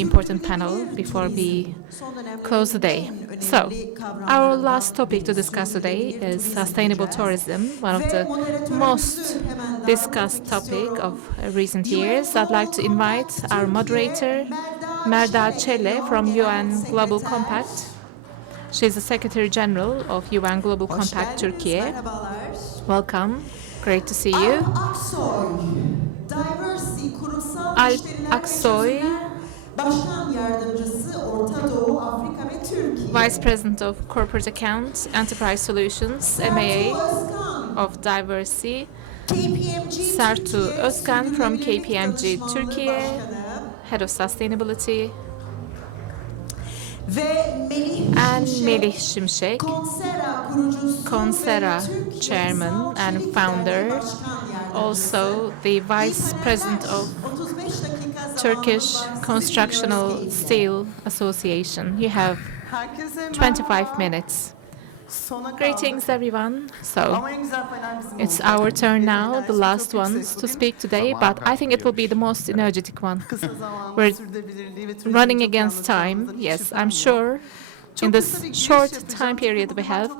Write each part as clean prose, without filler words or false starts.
Important panel before we close the day. So, our last topic to discuss today is sustainable tourism, one of the most discussed topic of recent years. I'd like to invite our moderator, Melda Çele from UN Global Compact. She's the Secretary General of UN Global Compact Türkiye. Welcome. Great to see you. Aksoy, Vice President of Corporate Accounts, Enterprise Solutions, MAA of Diversey, Sertuğ Özkan from KPMG Türkiye, Head of Sustainability, and Melih Şimşek, Consera Chairman and Founder, also the Vice President of Turkish Constructional Steel Association. You have 25 minutes. Greetings, everyone. So, it's our turn now, the last ones to speak today, but I think it will be the most energetic one. We're running against time. Yes, I'm sure in this short time period we have,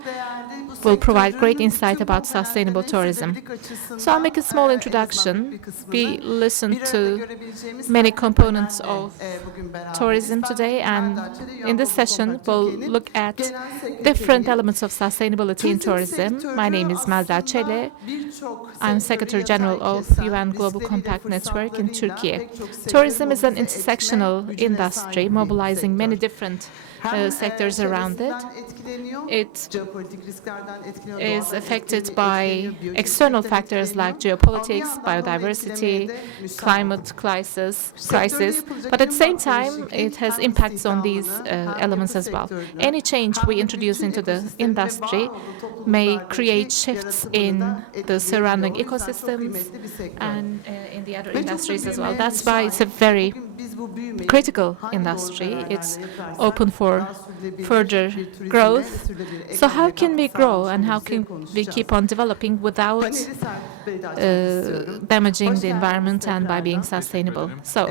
will provide great insight about sustainable tourism. So I'll make a small introduction. We listened to many components of tourism today, and in this session we'll look at different elements of sustainability in tourism. My name is Melda Çele. I'm Secretary General of UN Global Compact Network in Turkey. Tourism is an intersectional industry mobilizing many different sectors around it. It is affected by external factors like geopolitics, biodiversity, climate crisis, but at the same time it has impacts on these elements as well. Any change we introduce into the industry may create shifts in the surrounding ecosystems and in the other industries as well. That's why it's a very critical industry. It's open for further growth. So how can we grow and how can we keep on developing without damaging the environment and by being sustainable? So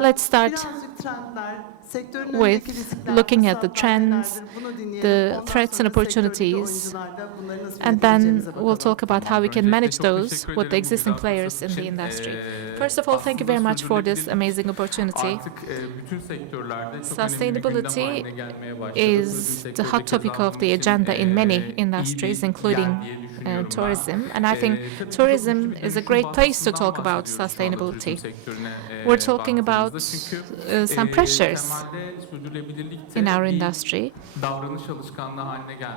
let's start with looking at the trends, the threats and opportunities, and then we'll talk about how we can manage those with the existing players in the industry. First of all, thank you very much for this amazing opportunity. Sustainability is the hot topic of the agenda in many industries, including tourism, and I think tourism is a great place to talk about sustainability. We're talking about some pressures in our industry.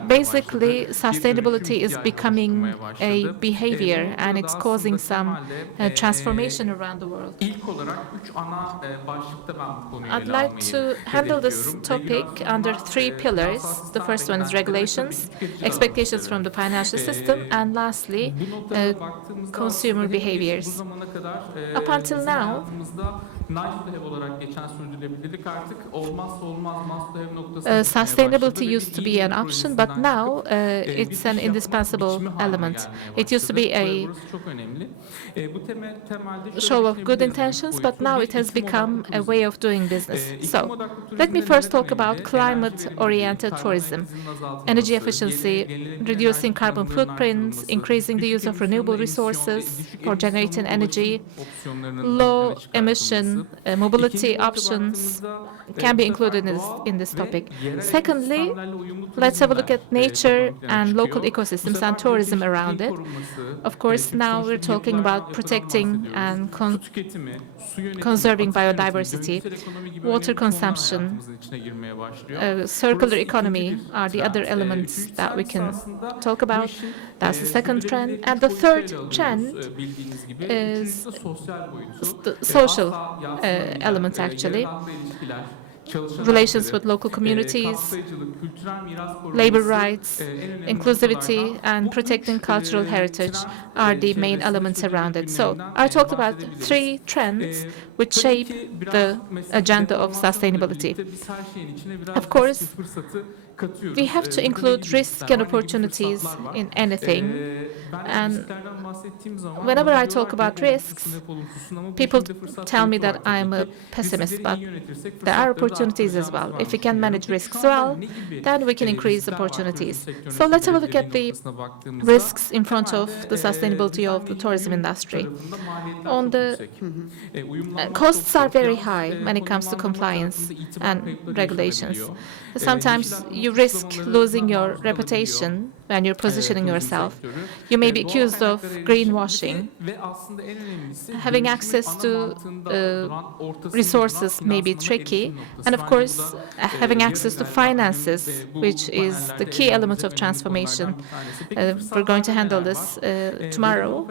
Basically, sustainability is becoming a behavior and it's causing some transformation around the world. I'd like to handle this topic under three pillars. The first one is regulations, expectations from the financial system, and lastly, consumer behaviors. Up until now, sustainability used to be an option, but now it's an indispensable element. It used to be a show of good intentions, but now it has become a way of doing business. So, let me first talk about climate-oriented tourism. Energy efficiency, reducing carbon footprints, increasing the use of renewable resources for generating energy, low emission mobility options can be included in this topic. Secondly, let's have a look at nature and local ecosystems and tourism around it. Of course, now we're talking about protecting and conserving biodiversity, water consumption, circular economy are the other elements that we can talk about. That's the second trend. And the third trend is the social element, actually. Relations with local communities, labor rights, inclusivity, and protecting cultural heritage are the main elements around it. So I talked about three trends which shape the agenda of sustainability. Of course, we have to include risk and opportunities in anything. And whenever I talk about risks, people tell me that I'm a pessimist, but there are opportunities as well. If we can manage risks well, then we can increase opportunities. So let's have a look at the risks in front of the sustainability of the tourism industry. On the costs are very high when it comes to compliance and regulations. Sometimes you risk losing your reputation when you're positioning yourself. You may be accused of greenwashing. Having access to resources may be tricky. And of course, having access to finances, which is the key element of transformation. We're going to handle this tomorrow.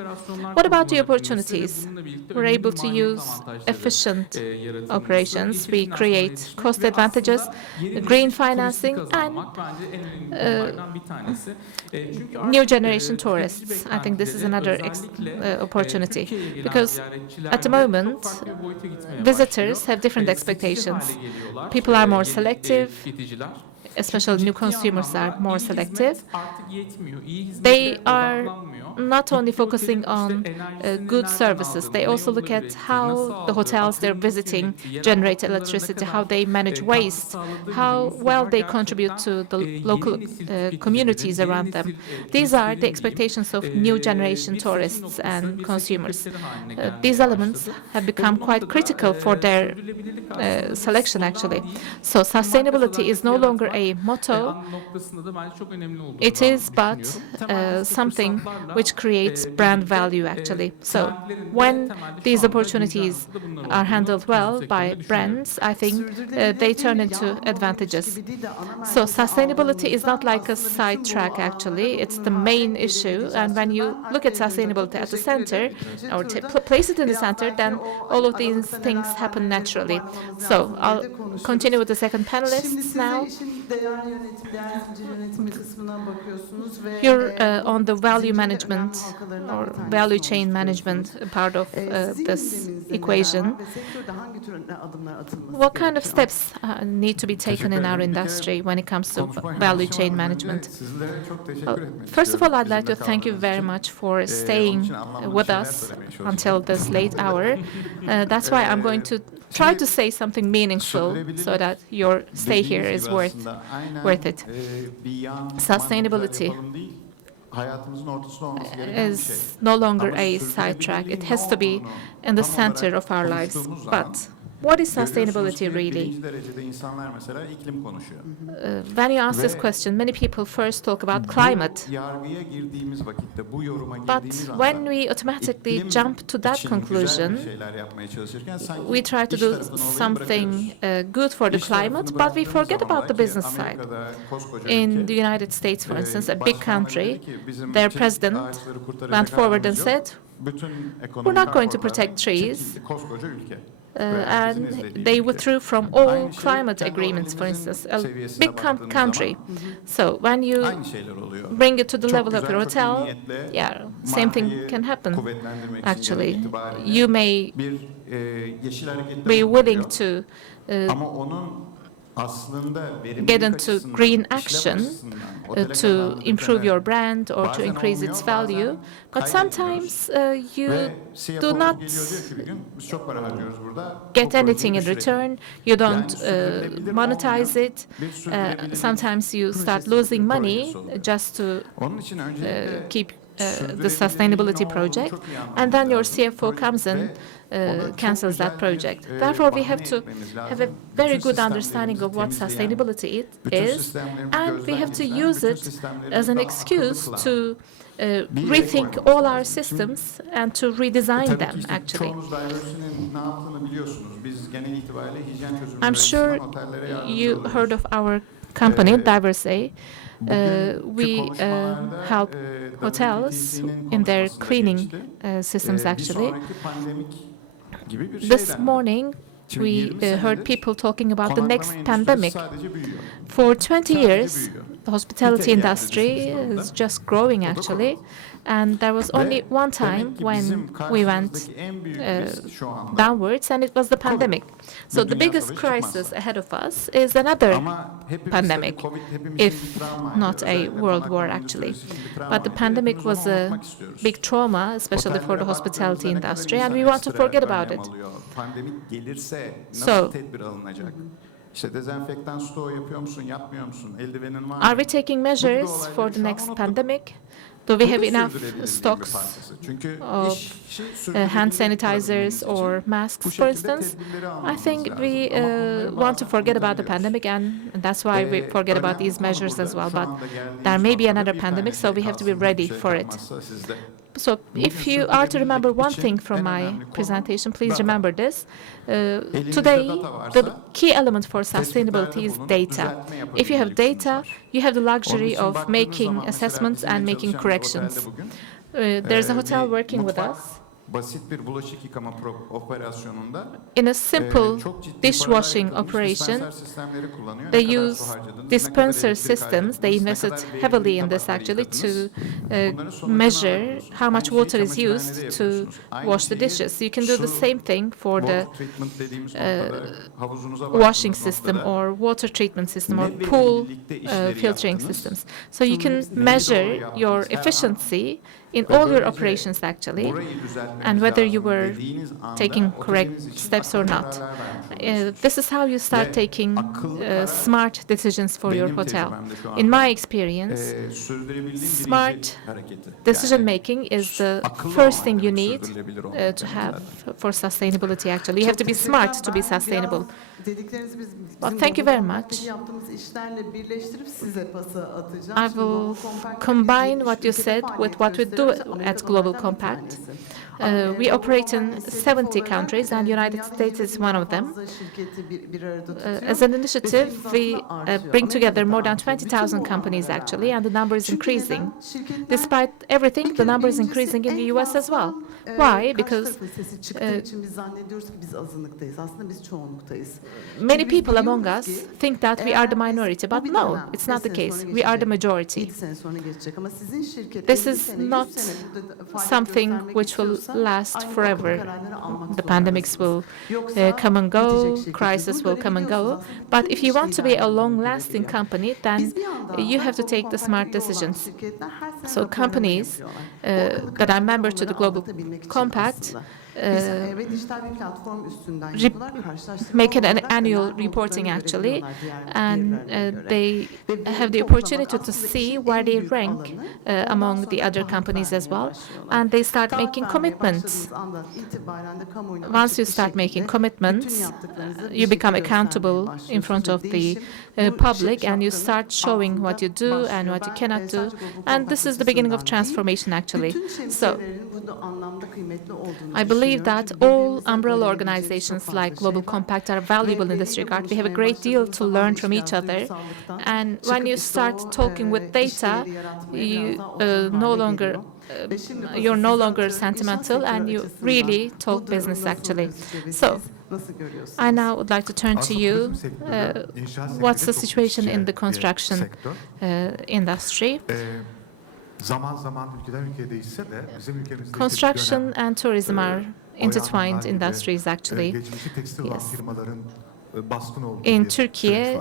What about the opportunities? We're able to use efficient operations. We create cost advantages, green financing, and new generation tourists. I think this is another opportunity because at the moment, visitors have different expectations. People are more selective, especially new consumers are more selective. They are not only focusing on good services, they also look at how the hotels they're visiting generate electricity, how they manage waste, how well they contribute to the local communities around them. These are the expectations of new generation tourists and consumers. These elements have become quite critical for their selection, actually. So sustainability is no longer a motto. It is but something which creates brand value, actually. So when these opportunities are handled well by brands, I think they turn into advantages. So sustainability is not like a side track, actually. It's the main issue. And when you look at sustainability at the center, or place it in the center, then all of these things happen naturally. So I'll continue with the second panelists now. You're on the value management or value chain management part of this equation. What kind of steps need to be taken in our industry when it comes to value chain management? First of all, I'd like to thank you very much for staying with us until this late hour. That's why I'm going to try to say something meaningful so that your stay here is worth it. Sustainability is no longer a sidetrack. It has to be in the center of our lives. But what is sustainability really? When you ask this question, many people first talk about climate. But when we automatically jump to that conclusion, we try to do something good for the climate, but we forget about the business side. In the United States, for instance, a big country, their president went forward and said, we're not going to protect trees. And they withdrew from all climate agreements, for instance, a big country. So when you bring it to the level of your hotel, yeah, same thing can happen, actually. You may be willing to get into green action to improve your brand or to increase its value, but sometimes you do not get anything in return. You don't monetize it. Sometimes you start losing money just to keep the sustainability project, and then your CFO comes in, cancels that project. Therefore, we have to have a very good understanding of what sustainability is, and we have to use it as an excuse to rethink all our systems and to redesign them, actually. I'm sure you heard of our company, Diversey. We help hotels in their cleaning systems, actually. This morning, we heard people talking about the next pandemic. For 20 years, the hospitality industry is just growing actually, and there was only one time when we went downwards, and it was the pandemic. So the biggest crisis ahead of us is another pandemic, if not a world war actually. But the pandemic was a big trauma, especially for the hospitality industry, and we want to forget about it. So, are we taking measures for the next pandemic? Do we have enough stocks of hand sanitizers or masks, for instance? I think we want to forget about the pandemic, and that's why we forget about these measures as well. But there may be another pandemic, so we have to be ready for it. So if you are to remember one thing from my presentation, please remember this. Today, the key element for sustainability is data. If you have data, you have the luxury of making assessments and making corrections. There's a hotel working with us. In a simple dishwashing operation, they use dispenser systems. They invested heavily in this actually to measure how much water is used to wash the dishes. You can do the same thing for the washing system or water treatment system or pool filtering systems. So you can measure your efficiency in all your operations actually, and whether you were taking correct steps or not. This is how you start taking smart decisions for your hotel. In my experience, smart decision making is the first thing you need to have for sustainability actually. You have to be smart to be sustainable. Well, thank you very much. I will combine what you said with what we do at Global Compact. We operate in 70 countries, and United States is one of them. As an initiative, we bring together more than 20,000 companies actually, and the number is increasing. Despite everything, the number is increasing in the US as well. Why? Because many people among us think that we are the minority, but no, it's not the case. We are the majority. This is not something which will last forever. The pandemics will come and go, crisis will come and go. But if you want to be a long-lasting company, then you have to take the smart decisions. So companies that are members to the Global Compact make an annual reporting actually, and they have the opportunity to see where they rank among the other companies as well, and they start making commitments. Once you start making commitments, you become accountable in front of the public, and you start showing what you do and what you cannot do, and this is the beginning of transformation actually. So I believe that all umbrella organizations like Global Compact are valuable in this regard. We have a great deal to learn from each other, and when you start talking with data, you're no longer sentimental, and you really talk business actually. So I now would like to turn to you. What's the situation in the construction industry? Construction and tourism are intertwined industries actually. Yes. In Turkey,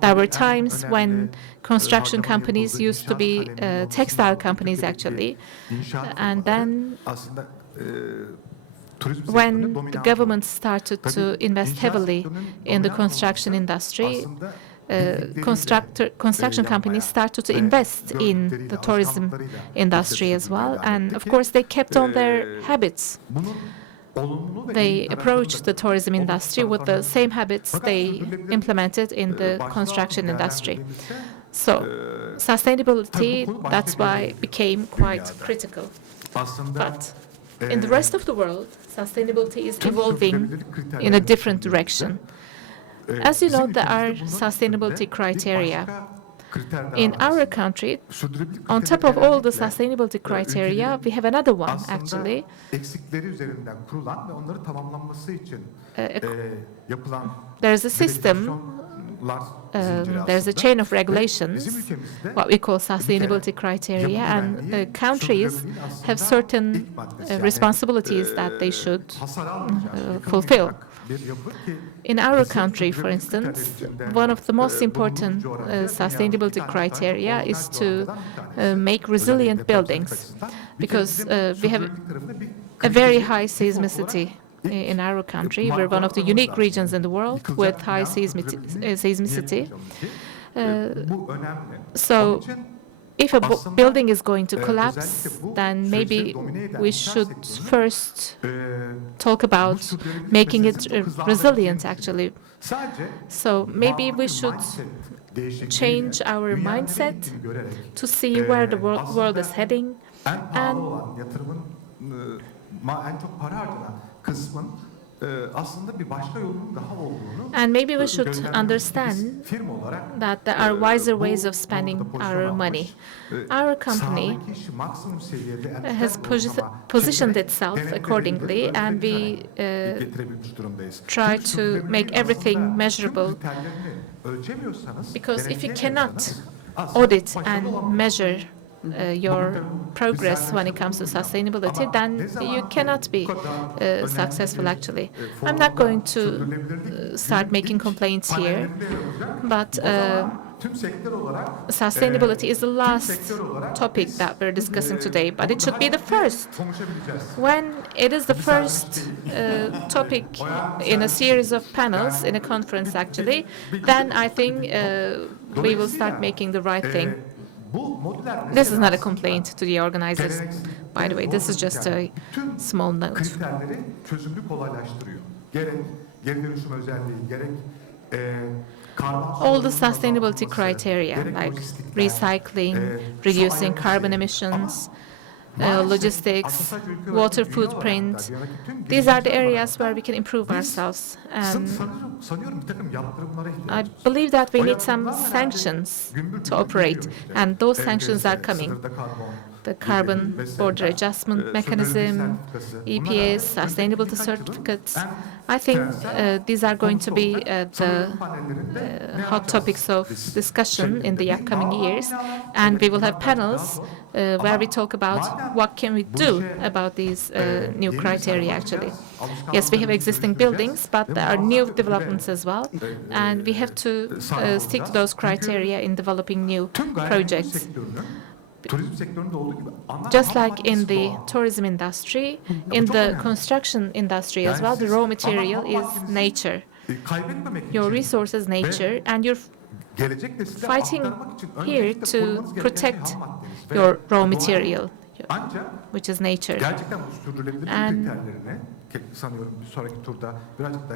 there were times when construction companies used to be textile companies actually, and then when the government started to invest heavily in the construction industry, construction companies started to invest in the tourism industry as well, and of course they kept on their habits. They approached the tourism industry with the same habits they implemented in the construction industry. So sustainability, that's why, became quite critical. But in the rest of the world, sustainability is evolving in a different direction. As you know, there are sustainability criteria. In our country, on top of all the sustainability criteria, we have another one actually. There's a system there's a chain of regulations, what we call sustainability criteria, and countries have certain responsibilities that they should fulfill. In our country, for instance, one of the most important sustainability criteria is to make resilient buildings, because we have a very high seismicity in our country. We're one of the unique regions in the world with high seismicity. So if a building is going to collapse, then maybe we should first talk about making it resilient, actually. So maybe we should change our mindset to see where the world is heading, and maybe we should understand that there are wiser ways of spending our money. Our company has positioned itself accordingly, and we try to make everything measurable. Because if you cannot audit and measure your progress when it comes to sustainability, then you cannot be successful, actually. I'm not going to start making complaints here, but sustainability is the last topic that we're discussing today, but it should be the first. When it is the first topic in a series of panels, in a conference, actually, then I think we will start making the right thing. This is not a complaint to the organizers, by the way. This is just a small note. All the sustainability criteria, like recycling, reducing carbon emissions, logistics, water footprint, these are the areas where we can improve ourselves. I believe that we need some sanctions to operate, and those sanctions are coming. The carbon border adjustment mechanism, EPA's sustainability certificates. I think these are going to be the hot topics of discussion in the upcoming years, and we will have panels where we talk about what can we do about these new criteria, actually. Yes, we have existing buildings, but there are new developments as well, and we have to stick to those criteria in developing new projects. Just like in the tourism industry, in the construction industry as well, the raw material is nature. Your resource is nature, and you're fighting here to protect your raw material, which is nature. And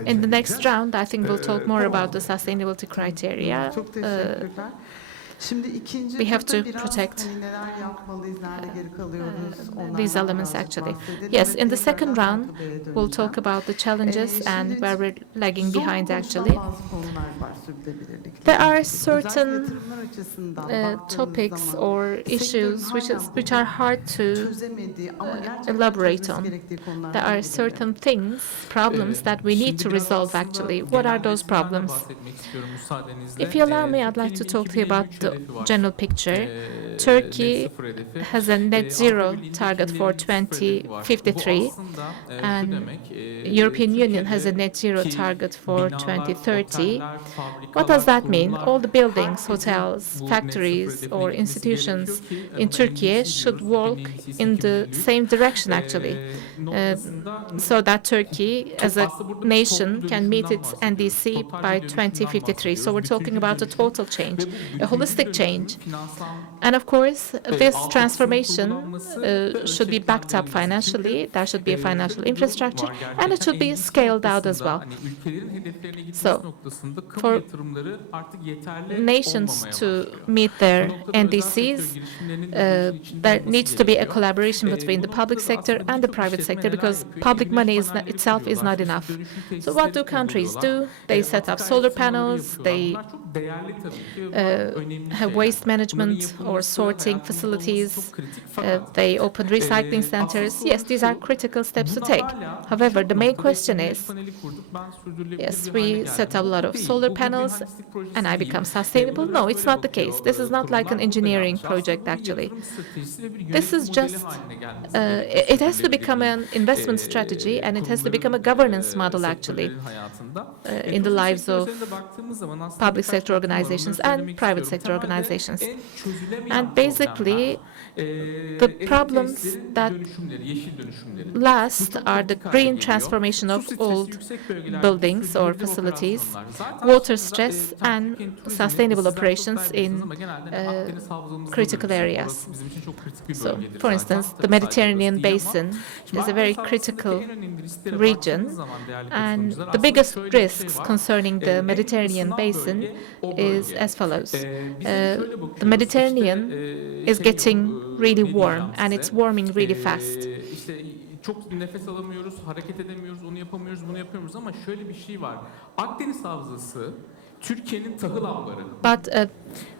in the next round, I think we'll talk more about the sustainability criteria. We have to protect these elements, actually. Yes, in the second round, we'll talk about the challenges and where we're lagging behind, actually. There are certain topics or issues which are hard to elaborate on. There are certain things, problems that we need to resolve, actually. What are those problems? If you allow me, I'd like to talk to you about the general picture. Turkey has a net zero target for 2053, and European Union has a net zero target for 2030. What does that mean? All the buildings, hotels, factories, or institutions in Turkey should walk in the same direction, actually, so that Turkey, as a nation, can meet its NDC by 2053. So we're talking about a total change, a holistic change. And of course, this transformation should be backed up financially. There should be a financial infrastructure, and it should be scaled out as well. So, for nations to meet their NDCs, there needs to be a collaboration between the public sector and the private sector, because public money itself is not enough. So what do countries do? They set up solar panels, they have waste management or sorting facilities. They open recycling centers. Yes, these are critical steps to take. However, the main question is, yes, we set up a lot of solar panels and I become sustainable. No, it's not the case. This is not like an engineering project, actually. This is just, it has to become an investment strategy and it has to become a governance model, actually, in the lives of public sector organizations and private sector organizations. And basically, the problems that last are the green transformation of old buildings or facilities, water stress, and sustainable operations in critical areas. So, for instance, the Mediterranean basin is a very critical region, and the biggest risks concerning the Mediterranean basin is as follows. The Mediterranean is getting really warm, and it's warming really fast. Çok nefes alamıyoruz, hareket edemiyoruz, onu yapamıyoruz, bunu yapamıyoruz ama şöyle bir şey var. Akdeniz Havzası Türkiye'nin tahıl ambarı. But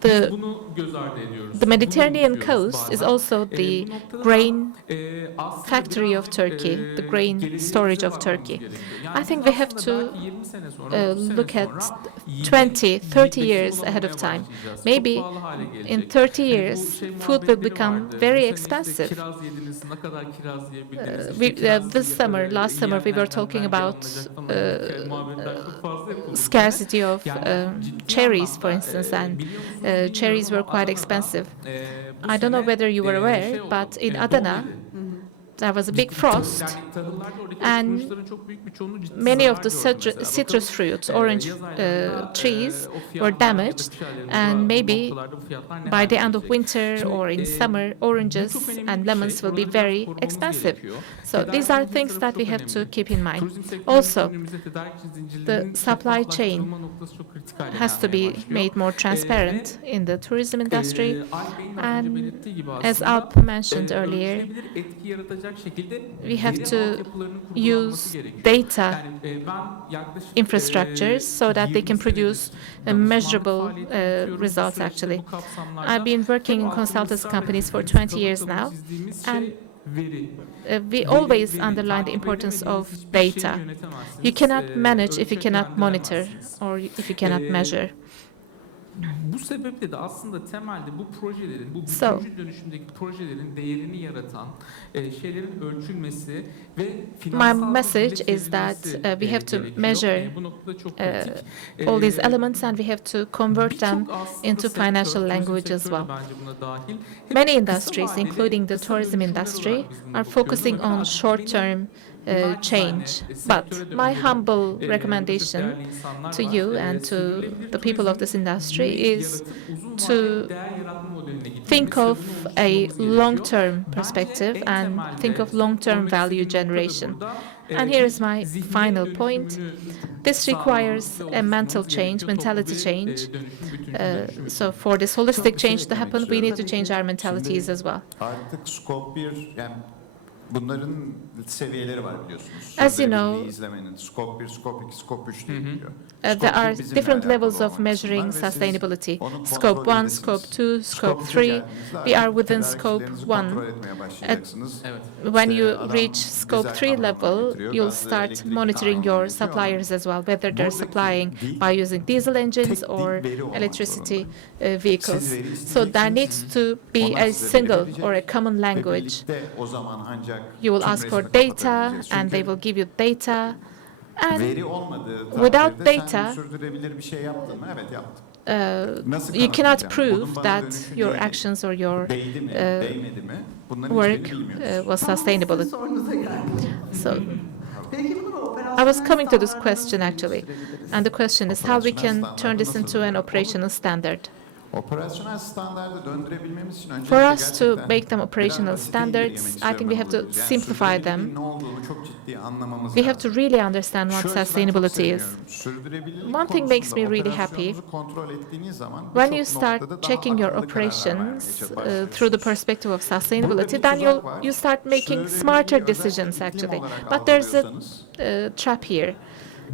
the Mediterranean coast is also the grain factory of Turkey, the grain storage of Turkey. I think we have to look at 20, 30 years ahead of time. Maybe in 30 years, food will become very expensive. Last summer, we were talking about scarcity of cherries, for instance, and cherries were quite expensive. I don't know whether you were aware, but in Adana, there was a big frost, and many of the citrus fruits, orange trees, were damaged, and maybe by the end of winter or in summer, oranges and lemons will be very expensive. So these are things that we have to keep in mind. Also, the supply chain has to be made more transparent in the tourism industry, and as Alp mentioned earlier, we have to use data infrastructures so that they can produce measurable results, actually. I've been working in consultancy companies for 20 years now, and we always underline the importance of data. You cannot manage if you cannot monitor or if you cannot measure. Bu sebeple de aslında temelde bu projelerin, bu bütüncül dönüşümdeki projelerin değerini yaratan şeylerin ölçülmesi ve finansal my message is that we have to measure all these elements and we have to convert them into financial language as well. Many industries, including the tourism industry, are focusing on short-term change. But my humble recommendation to you and to the people of this industry is to think of a long-term perspective and think of long-term value generation. And here is my final point. This requires a mental change, mentality change. So for this holistic change to happen, we need to change our mentalities as well. Artık Scope 1, yani bunların seviyeleri var biliyorsunuz. As you know, izlemenin Scope 1, Scope 2, Scope 3 diye gidiyor. There are different levels of measuring sustainability. Scope 1, Scope 2, Scope 3. We are within Scope 1. When you reach Scope 3 level, you'll start monitoring your suppliers as well, whether they're supplying by using diesel engines or electricity vehicles. So there needs to be a single or a common language. You will ask for data, and they will give you data. And without data, you cannot prove that your actions or your work was sustainable. So I was coming to this question actually, and the question is how we can turn this into an operational standard. For us to make them operational standards, I think we have to simplify them. We have to really understand what sustainability is. One thing makes me really happy. When you start checking your operations through the perspective of sustainability, then you start making smarter decisions actually. But there's a trap here.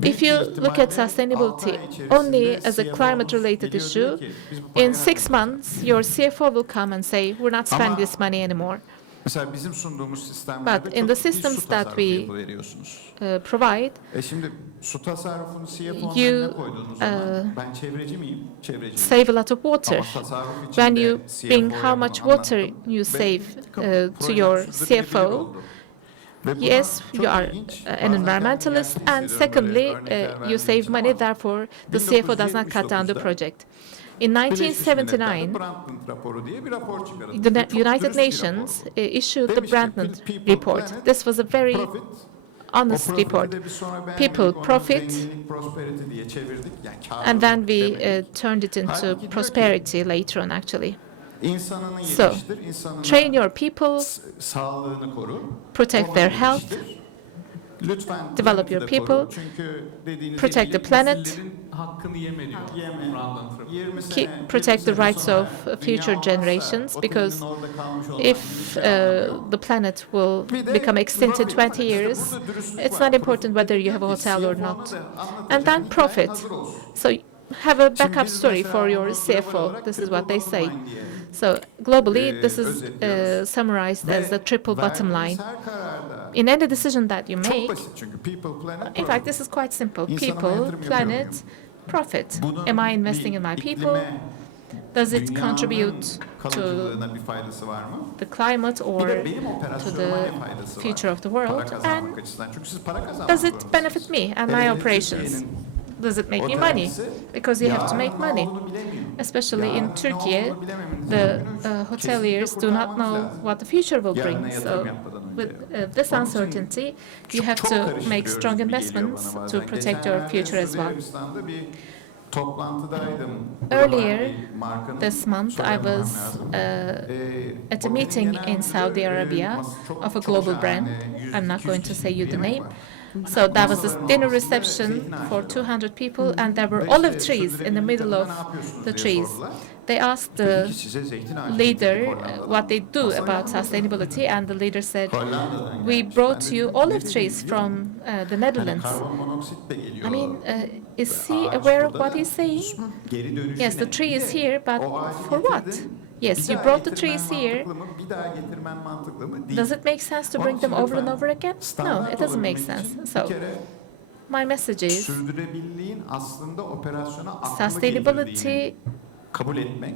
If you look at sustainability only as a climate-related issue, in 6 months, your CFO will come and say, we're not spending this money anymore. Mesela bizim sunduğumuz sistemlerde But in the çok ciddi systems su that tasarrufu we yapıveriyorsunuz. Provide, Şimdi su tasarrufunu CFO'nun you önüne koyduğunuz zaman ben çevreci miyim? Çevreci. save a lot of water. Ama tasarruf için When de you CFO'ya bring bunu how much water anlattım. you Ve save to projenin your sürdürülebilirliği CFO, oldu. Ve buna yes, çok you are ilginç, an bazen environmentalist, kendimi and yaşlı hissediyorum böyle secondly, örnekler you verdiğim save için money, ama therefore the CFO does not cut down the 1979'da project. In Birleşmiş Milletler'de 1979, Brundtland raporu diye bir rapor çıkarıldı. the Ve çok United dürüst bir Nations rapor. issued the Demiş ki, Brundtland people, report. planet, This was a very profit. honest O profiti report. de biz sonra People, beğenmedik, onu profit, zenginlik, prosperity diye çevirdik. Yani karlılık and then we demedik. turned it into Halbuki diyor ki, prosperity later on, actually. İnsanını So, yetiştir, insanın train your people, sağlığını koru. protect onu their health, yetiştir. Lütfen develop planeti your de people, koru. Çünkü dediğiniz protect gibi the planet, Nesillerin hakkını yeme diyor. yeme. Brundtland raporu. 20 keep, sene, protect the 20 sene rights sonra of dünya future olmazsa generations, o because teknenin orada kalmış olmanın if hiçbir anlamı the yok. planet will Bir de become extinct in profit. 20 İşte years, burada dürüstlük it's var. not important whether you have a Profit hotel or CFO'nu not. da anlatacak And then hikaye profit. hazır olsun. So have a Şimdi backup biz story mesela for your bunu global CFO. olarak This is triple what they bottom say. line diye So globally, this is özetliyoruz. summarized Ve as the triple bottom line. verdiğiniz her kararda In any decision that you çok make, basit çünkü people, planet, in profit. fact, this is quite simple. İnsana People, yatırım yapıyor planet, muyum? profit. Bunun Am I investing in my bir people? iklime, Does it dünyanın contribute to kalıcılığına bir faydası var mı? the climate Bir or de benim to operasyonuma ne the faydası var? future of the Para world? kazanmak And açısından. Çünkü siz para kazanmak does it zorundasınız. benefit me and my Hele operations? Türkiye'nin Does it make o me money? tercihsi, Because you have to make yarının ne money. olduğunu bilemiyor. Especially in Yarının ne Turkey, olduğunu bilememenizin the önünü hoteliers kesinlikle do not kurtarmanız know lazım. what the future will Yarına bring. yatırım So yapmadan önce. with this Onun için uncertainty, you have çok to make karıştırıyoruz strong gibi geliyor investments bana to bazen. protect your Geçenlerde future as Suudi well. Arabistan'da bir toplantıdaydım. Earlier Bir markanın, this month, I söylemem was lazım. at a Otelin meeting genel in müdürü, Saudi Arabia çok- of a çok global şahane, brand. 100, I'm not 200 going to say you kişilik the bir yemek name. var. So that was Masaların a dinner ortasında reception zeytin for ağaçları 200 people, and there were Ve olive işte trees in the middle sürdürülebilirlik of adına ne yapıyorsunuz the diye trees. sordular. They asked Dedi the ki size zeytin ağacı leader getirdik Hollanda'dan. what they do Masaya about koyduk. sustainability, and the leader said, Hollanda'dan we gelmiş. brought Ben you dedim, olive ne dedim trees biliyor from musun? the Hani Netherlands. karbon monoksit de geliyor. I mean, is he Ağaç aware of burada, what he's saying? geri dönüşü Yes, ne? the tree Bir is de here, but o ağacı for what? getirdin, Yes, bir you daha brought the getirmen trees here. mantıklı mı? Bir daha getirmen mantıklı mı? Değil. Does it make sense to Onun bring için them over and lütfen over again? No, standart it doesn't make olabilmek sense. için So bir kere my message is sürdürülebilirliğin aslında operasyona aklı sustainability getirdiğini kabul etmek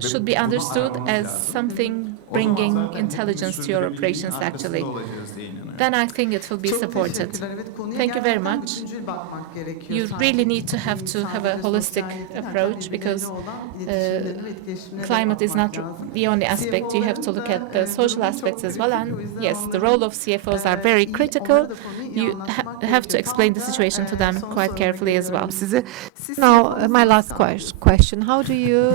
ve should be bunu understood aramamız as lazım. something O zaman bringing zaten hepimiz intelligence to your sürdürülebilirliğin operations arkasında actually. olacağız diye inanıyorum. Then I think it will be Çok supported. teşekkürler. Evet, konuya Thank you very gerçekten much. bütüncül bakmak gerekiyor. You Sadece really need to have to insan have a ve holistic sosyalite, approach birbirleriyle because olan iletişimlerine ve etkileşimlerine de climate is bakmak not lazım. the only aspect. You have to look at the social aspects as well. And yes, the role of CFOs are very critical. You have to explain the situation to them quite carefully as well. Size Now, my last question. How do you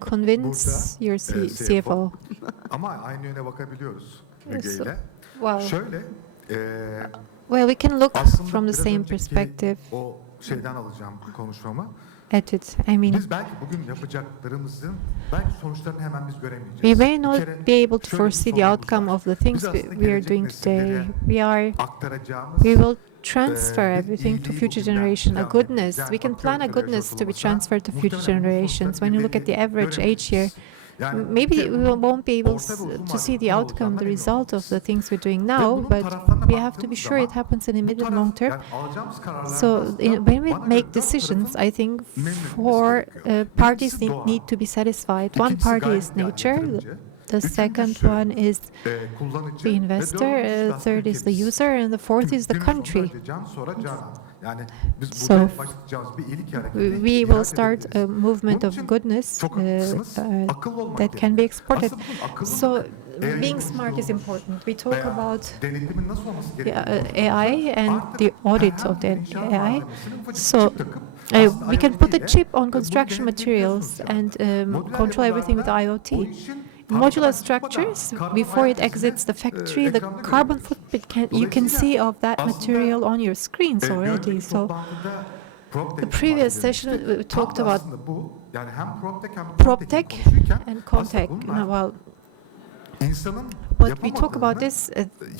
convince your CFO? Ama aynı yöne bakabiliyoruz Müge Yes, ile. Well, Şöyle, well, we can look aslında from the biraz same önceki perspective o şeyden alacağım konuşmamı. at it. I mean, Biz belki bugün yapacaklarımızın belki sonuçlarını hemen biz göremeyeceğiz. we may Bir not kere be able to şöyle bir foresee the sorunumuz outcome var. of the things Biz aslında we are gelecek doing today. nesillere aktaracağımız We will transfer bir everything to iyiliği future bugünden generation, a planlayabiliriz. goodness. Yani We can plan a atıyorum goodness to be olursa transferred to future muhtemelen bu generations. sonuçları When you look at the average age here, Yani maybe Türkiye we won't be able orta ve uzun to see vadeli the ne outcome, olacağından the emin result of olmalıyız. the things we're doing Ve now, bunun but taraflarına we have to be baktığımız sure it zaman happens in the bu mid and taraf, long term. yani alacağımız kararlarda So aslında when we bana göre make dört decisions, tarafın I think memnun etmesi four gerekiyor. parties Birincisi doğa. need to be satisfied. One İkincisi party gayet is yani nature, yatırımcı. the second Üçüncüsü, one is kullanıcı the ve investor, dördüncüsü de aslında third is the ülkemiz. user, and the fourth is the Günün sonunda country. önce can, sonra canan. Yani biz So, burada başlayacağımız bir iyilik hareketi We will ihraç start a edebiliriz. movement Bunun of için goodness çok haklısınız. Akıllı olmak that can gerekiyor. be exported. Aslında bunun akıllı So AI being smart is konuştuğumuz important. We talk veya about denetimin nasıl olması the, gerektiğini AI and Artık the audit herhangi of the bir inşaat AI. malzemesinin ufacık So, çip takıp aslında we can IoT put a ile chip on bunu construction materials denetleyebiliyorsunuz and şu anda. control everything with Modüler IoT. yapılar o işin Modular fabrikadan structures, çıkmadan before it karbon exits the ayak factory, the ekranda carbon görüyoruz. footprint you can see of that material on your screens already. So the previous session we talked about PropTech and Contact. Well, insanın but we talk about this,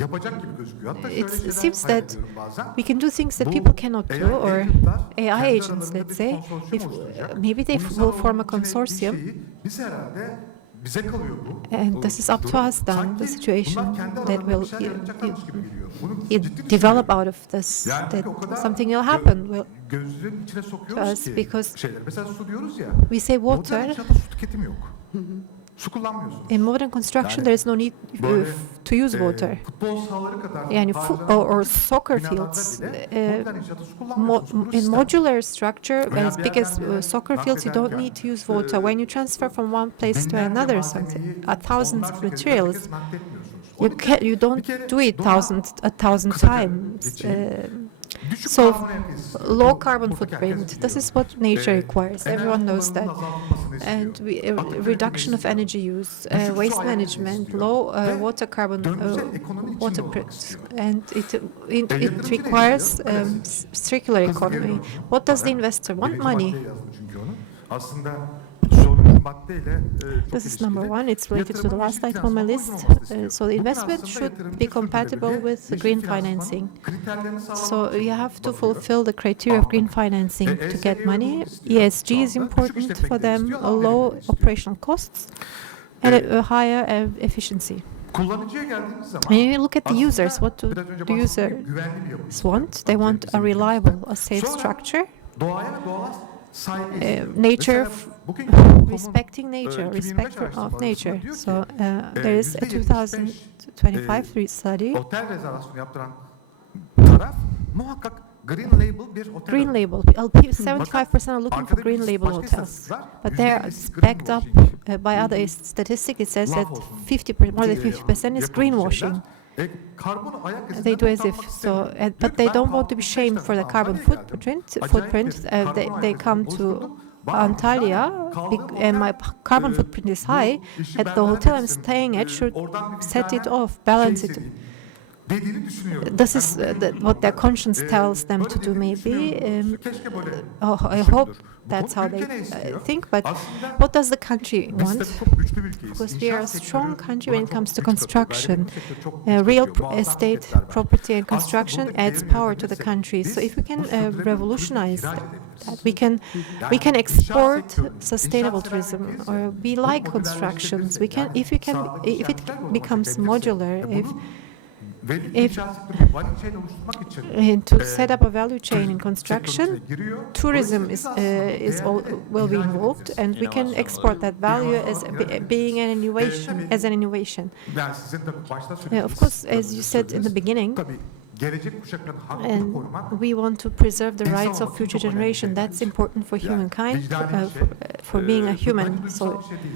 yapacak gibi gözüküyor. Hatta şöyle it şeyler seems hayal that ediyorum bazen. we can do things that Bu people cannot do, or agentlar AI kendi agents, aralarında let's bir say, konsorsiyum if oluşturacak. maybe they Bu will insanoğlunun form a içine ettiği consortium, şeyi biz herhalde bize kalıyor bu. and this is up to durum. us then, Sanki the situation bunlar kendi that aralarında bir will şeyler yapacaklarmış gibi geliyor. Bunu ciddi develop düşünüyorum. out of this, Yani that çünkü o kadar something will happen. gözlerin içine To sokuyoruz us, ki because şeyler. Mesela su diyoruz ya. we say Modern water. inşaatta su tüketimi yok. Su kullanmıyorsunuz. In modern construction, there is no need Böyle, to use water. futbol sahaları kadar Yani or soccer binalarda fields. bile modern inşaatta su kullanmıyorsunuz. Kuru In sistem. modular structure, Veya as bir big as yerden bir yere soccer fields, you don't naklederken, need to use water. When you transfer from one place to binlerce another, malzemeyi thousands of onlarca kez, materials, kez nakletmiyorsunuz. you Onun için you don't bir kere do it doğa a thousand kısaca times. geçeyim. Düşük So karbon ayak izi. low carbon Mutlaka herkes footprint. biliyor. This is what nature requires. Enerji Everyone knows that. kullanımının azaltılmasını istiyor. And Atık reduction of üretimi energy use, Düşük su waste ayak izi management, istiyor. low Ve water carbon, döngüsel ekonomi içinde water olmak print, istiyor. and it Yatırımcı ne requires istiyor? Klasik. circular Hızlı geri economy. dönüşüm. What does the Para. investor want? Birinci Money. maddeye yazdım çünkü onu. Aslında sonuncu maddeyle çok This is ilişkili. number one. It's related to the Yatırımın last yeşil item on my finansmana list. uygun olmasını istiyor. So the Bugün investment aslında should yatırımcı be compatible sürdürülebilir with yeşil green finansmanın financing. kriterlerini sağlamak So için you have to bakıyor. fulfill the criteria of green financing to get money. ESG is important for them, low operational costs, and a higher efficiency. Kullanıcıya geldiğimiz zaman And you look at the users. aslında What do biraz önce the bahsettiğim users gibi güvenli bir yapı want? They want a reliable, a safe Sonra structure, doğaya ve doğala saygı istiyor. nature, Mesela bugün yapılan respecting nature, 2025 respect araştırması of nature. diyor ki, So there is a %75 2025 study. otel rezervasyonu yaptıran taraf muhakkak Green Label bir otel. Green label. 75% are looking for green label hotels, but they are backed up by other statistics. It says that more than 50% is greenwashing. Karbon ayak izinden They do as if utanmak so, istemiyor. but Diyor ki, they ben don't want to be kalkıp shamed for the carbon Antalya'ya geldim. footprint. Acayip bir They karbon ayak come izi to oluşturdum. Bana Antalya, kaldığım and my otel, carbon footprint is high. işi At the berbat hotel I'm etsin, staying at should oradan bir set it tane off, balance şey it. istediğim dediğini düşünüyorum. This is Yani bu what their conscience tells them böyle to do, dediğini maybe. düşünüyorum. Keşke böyle I düşünülür. hope Bu that's how ülke they ne istiyor? think. But Aslında what does the country biz want? de çok güçlü bir ülkeyiz. Because we are a İnşaat strong sektörü country buna when it çok comes to güç katıyor. construction. Gayrimenkul sektörü çok güç Real katıyor. Muazzam estate, şirketler var. property and Aslında construction buradaki adds değeri power to the yönetebilirsek country. So biz if we can bu sürdürülebilir turizmi revolutionize ihraç edebiliriz. that, we can Yani export inşaat sektörü, sustainable inşaat tourism, sektörü ülkesi, or be bunu like modernleştirebilirsek, constructions. We can, yani if it sağlıklı bir becomes şekilde modular, bunu belli bir if- inşaat sektörü value chain oluşturmak için to set up a value chain in turizm construction, sektörüne giriyor. tourism Dolayısıyla is biz aslında will be ihraç involved, edebiliriz. and we can export that value as being an innovation. Yani sizin de başta Of söylediğiniz, course, as you said in the beginning, tabii gelecek kuşakların hakkını and korumak we want to preserve the İnsan rights of olmak future çok önemli bir şey generation. That's bence. important for Yani humankind, vicdani bir şey. for being a Bence human. duygusal So bir şey değil.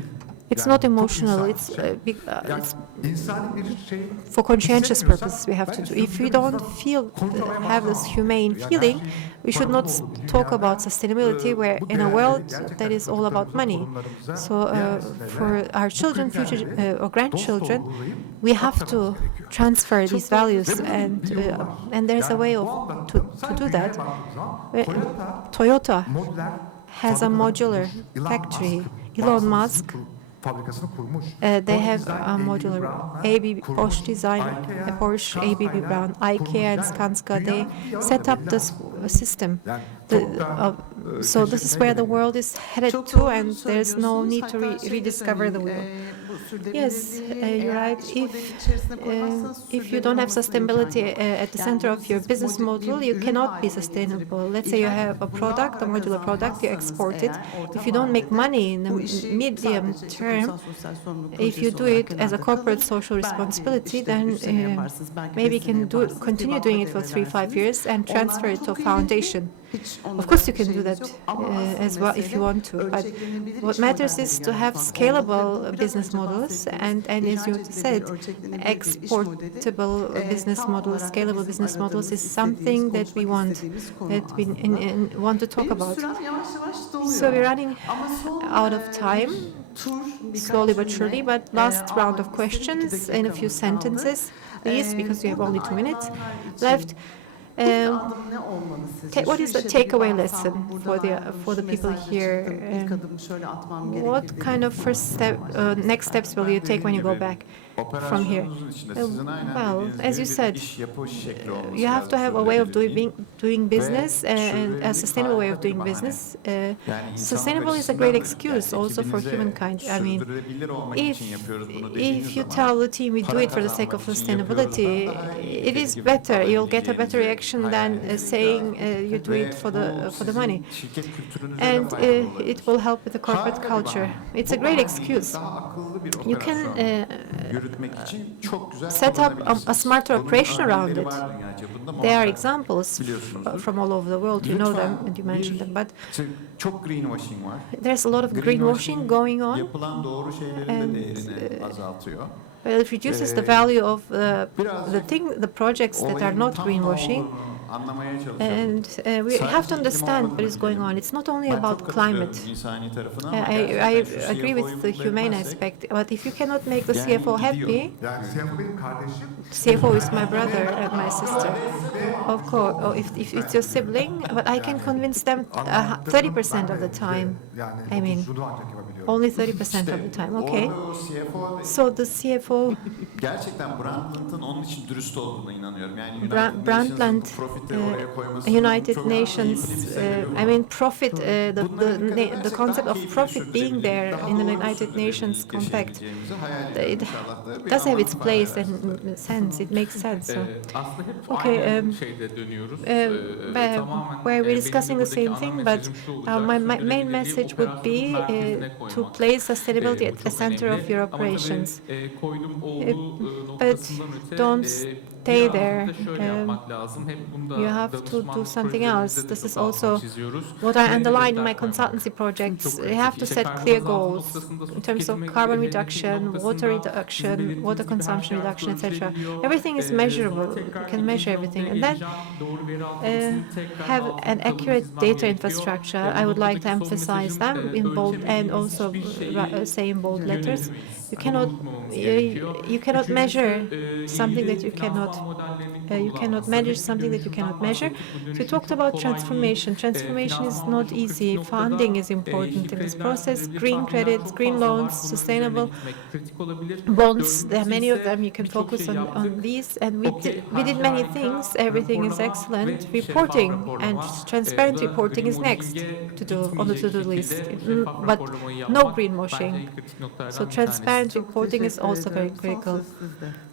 it's Yani not çok emotional. insani It's bir şey. Yani it's insani bir şey for conscientious hissetmiyorsak, purposes we have to bence do. If we sürdürülebilir don't insan feel konuşmaya have this başlamamalı. humane Yani her feeling, şey we should paranın not olduğu talk dünyada, about sustainability where bu in a değerleri world gerçekten that is all about çocuklarımıza, money. torunlarımıza So yeryüzüne for ve our bu children, future kriterleri or grandchildren, dosdoğru we have to aktarmamız gerekiyor. transfer these values, Ve bunun and bir yolu var. there's a way Yani of bu anlamda to sadece do dünyaya that. baktığımız zaman Ve- Toyota Toyota modüler has a fabrikaları modular kurmuş. Elon factory. Musk Elon bazı Musk, fabrikasını kurmuş. they Porsche have Design, a ABB modular Brown'la ABB kurmuş. Porsche Design, IKEA, Porsche, ABB Skanska'yla Brown, kurmuş. IKEA and Yani Skanska. They dünyanın bir yanı set da up belli this ama. system. Yani The, çok da, so this is where the world is headed Çok to, doğru and there's no söylüyorsunuz. need to Hatta şey de rediscover the söyleyeyim, wheel. bu Yes, sürdürülebilirliği you're eğer right. iş modeli içerisine koymazsanız If you don't have sürdürülebilir sustainability olmasına imkan yok. at the Yani center bunu of your siz business bir model, you ürün cannot be haline sustainable. getirip Let's say you ihraç have a edip bundan product, a para modular product, you kazanmazsanız export it. eğer, orta If you don't make vadede money in the bu işi medium sadece term, toplumsal sosyal sorumluluk if you projesi do olarak it as a kenarda corporate kalır. social Belki responsibility, işte then 3 sene yaparsınız, belki maybe 5 you sene can yaparsınız, continue bir doing vade it for 3-5 devredersiniz. years and transfer Onlar it to çok foundation. Hiç Of course you can do şeyimiz that yok. Ama asıl as well if mesele you want to, but ölçeklenebilir what iş matters modelleri is to have yaratmak. scalable Onların biraz business önce models bahsettiğiniz and as ihraç you edilebilir, said, ölçeklenebilir bir iş exportable modeli, business tam models, olarak scalable bizim business models aradığımız, is something that we konuşmak want, istediğimiz konu that we aslında. want to talk Benim about. sürem yavaş yavaş doluyor. So we're running Ama son, out of time, tur, birkaç slowly but cümle, surely, but last round almak of istedim. questions 2 in a few dakikamız kaldı. sentences, please, because we have only 2 minutes Ayrılanlar için left. ilk adım ne olmalı sizce? What Şu is the işe de bir takeaway baksam, lesson buradan for the şu people mesajla here? çıktım, ilk adımı şöyle atmam gerekir What dediğim kind of bir first step, next steps will you take when you go back? from here? Operasyonunuzun içinde sizin aynen Well, dediğiniz as gibi you bir said, iş yapı şekli olması you have to lazım, have a way of sürdürülebilirliğin. doing business and a sürdürülebilirlik sustainable way of harika bir doing bahane. business. Yani insanlık Sustainable is a açısından great da, excuse yani also for ekibinize humankind. I mean, sürdürülebilir olmak için yapıyoruz bunu dediğiniz if you zaman, tell the team we do para it for the sake of kazanmak için yapıyoruzdan sustainability, daha iyi it is tepki better. You'll get a better alabileceğinizi reaction hayal than edin. saying you do Ve it for bu the sizin money. şirket kültürünüze de And faydalı olabilir. it will help with the corporate Harika bir culture. bahane. It's a Bu great bahaneyi excuse. daha akıllı bir You can operasyon yürütmek için çok güzel set up kullanabilirsiniz. a smarter Bunun operation around örnekleri it. var dünya çapında, There are muhakkak examples biliyorsunuzdur. from all over the world. You know them Lütfen and you mentioned them. But çok greenwashing var. there's a lot of greenwashing going on. Yapılan doğru şeylerin And, de değerini azaltıyor. Well, it reduces the value of Birazcık the projects that are olayın not tam greenwashing. ne olduğunu anlamaya çalışalım. And we have to understand what is going on. It's not only about climate. İnsani tarafına ama I gerçekten şu agree with the CFO'yu humane vermezsek, aspect. But if you cannot make the yani CFO happy, gidiyor. Yani CFO benim kardeşim. CFO is my brother and my sister. Of course, or if it's your sibling, but I can convince them 30% of the time. Yani I mean, 30'unu ancak yapabiliyorum. only 30% of the time. Okay. Orada o CFO So the CFO, gerçekten Brundtland'ın onun için dürüst olduğuna inanıyorum. Yani Brundtland, profitleri oraya koyması United çok Nations, keyifli bir sebebi I var. mean profit, Bunlara dikkat edersek the concept daha of keyifli profit being there sürdürülebilirlik, in the daha doğru United Nations sürdürülebilirlik Compact, yaşayabileceğimizi hayal it ediyorum. İnşallah da bir does have its anlam place ifade eder. and sense. It makes sense. So. Aslında hep Okay, aynı şeyde dönüyoruz. Where we're benim discussing the buradaki same ana thing, but mesajım şu olacak, my main sürdürülebilirliği message would be operasyonun merkezine to koymak. place sustainability at Bu the çok center önemli. of your Ama tabii, operations. koydum olduğu But noktasından öte don't stay biraz there. da şöyle yapmak lazım. Hep bunda You have to do danışmanlık something projelerimizde else. de This çok is altını also çiziyoruz. what I Net underline in hedefler my koymak. consultancy projects. Çok You kritik. have to İşte set karbon clear azaltımı goals noktasında, su in terms of tüketimi carbon yönetim reduction, noktasında water sizin reduction, belirttiğiniz water gibi her consumption şey artık reduction, etc. ölçülebiliyor. Everything is Sonra measurable. tekrar You can measure ikinci everything. noktaya And then geleceğim. Doğru veri altyapısını tekrar have altın an kalıp accurate çizmem data gerekiyor. infrastructure. I Ama would like to buradaki son emphasize mesajım, them in bold and ölçemediğimiz also hiçbir şeyi say in bold letters. yönetemeyiz. You Bunu cannot unutmamamız gerekiyor. you cannot Üçüncüsü, measure ilgili something that you finansman cannot modellerinin you cannot kurgulanması. measure Hep something that you dönüşümden cannot measure. bahsettik. Bu So dönüşüm we talked çok about kolay değil. transformation. Transformation is Finansman da not çok kritik easy. noktada. Funding is Yeşil important in this krediler process. verilebilir, Green tahminler credits, çok green fazla var. loans, Bunun üzerine sustainable gitmek kritik olabilir. bonds. There are Dördüncüsü many of ise them. You can birçok focus şey on yaptık. these, and Okey, we her did şey many harika. things. Everything is Raporlama excellent. ve şeffaf Reporting raporlama. and transparent Bu da reporting is next greenwashing'e to do on the gitmeyecek to-do list. şekilde şeffaf But raporlamayı no yapmak greenwashing. bence kritik noktalardan So bir tanesi. transparent Çok reporting is teşekkür also very ederim. Son critical. söz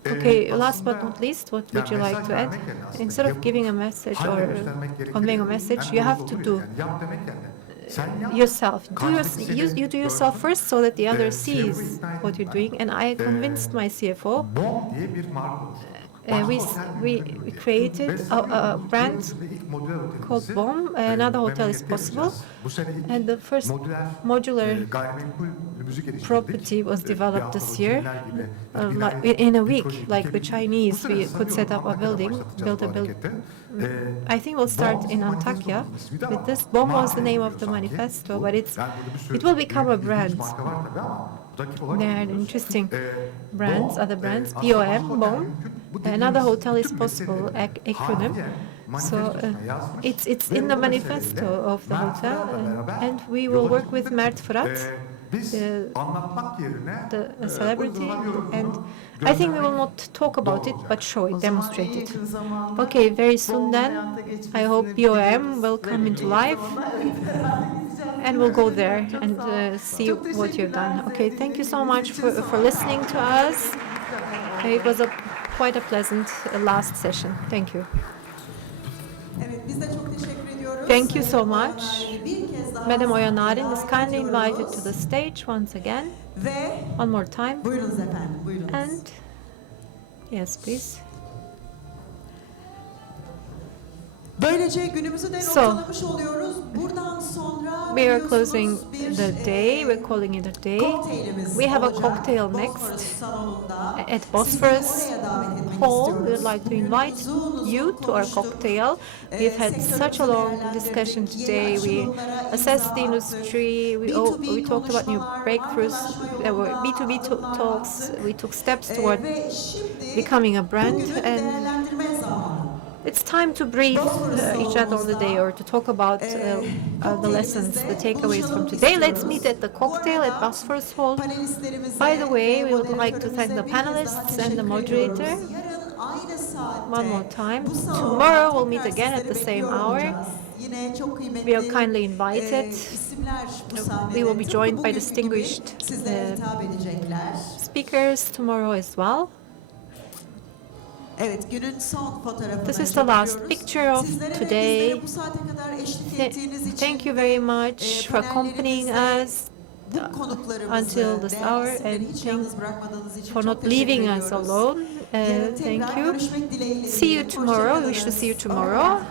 sizde. Okay, last but aslında not least, what yani would you like mesaj to add? vermek yerine aslında Instead of yapıp giving a message hal or göstermek gerekir. conveying a message, Yani you have doğru to olur do ya. Yani yap demek yerine sen yap. yourself. Karşıdaki seni You do yourself görsün. first so that the other CFO'yu sees ikna what edin you're ben. doing. And I convinced my CFO. BOM diye bir marka oluşturmak. We created a brand called BOM. Another hotel is possible. And the first modular property was developed this year. In a week, like the Chinese, we could set up a building, build a building. I think we'll start in Antakya with this. BOM was the name of the manifesto, but it will become a brand. There are interesting brands, other brands. BOM, BOM. Another hotel is possible, acronym. So it's in the manifesto of the hotel, and we will work with Mert Fırat, the celebrity, and I think we will not talk about it, but show O it, zaman demonstrate en it. yakın zamanda Okay, very soon BOM then, hayata geçmesini I hope BOM will come ve into life, and we'll go there and see Çok what you've done. teşekkürler Okay, thank you so sevdiğiniz much için. for listening to us. It was quite a pleasant last session. Thank you. Evet, biz de çok teşekkür ediyoruz. Thank you so much. Oyanari'yi bir kez daha Madam sahneye Oyanari is davet kindly invited ediyoruz. to the stage once again, Ve one more time. buyurunuz efendim, buyurunuz. And yes, please. Böylece günümüzü de So, noktalamış oluyoruz. Buradan sonra We are biliyorsunuz closing bir, the day. We're calling it a day. kokteylimiz We have a olacak. cocktail Bosphorus next salonunda. at Bosphorus Sizi oraya davet etmek Hall. We istiyoruz. would like to Bugün invite uzun uzun you to our konuştuk. cocktail. We've had such a long discussion today. We assessed the industry. We talked about new breakthroughs. There were B2B talks. We took steps toward Ve şimdi becoming a brand, bugünün and değerlendirme zamanı. It's time to brief each other on the day or to talk about the lessons, the takeaways from today. Let's meet at the cocktail at Bosphorus Hall. By the way, we would like to thank the panelists and the moderator one more time. Tomorrow we'll meet again at the same hour. We are kindly invited. We will be joined by distinguished speakers tomorrow as well. This is the last picture of today. Thank you very much for accompanying us until this hour and for not leaving us alone. Thank you. See you tomorrow. We wish to see you tomorrow.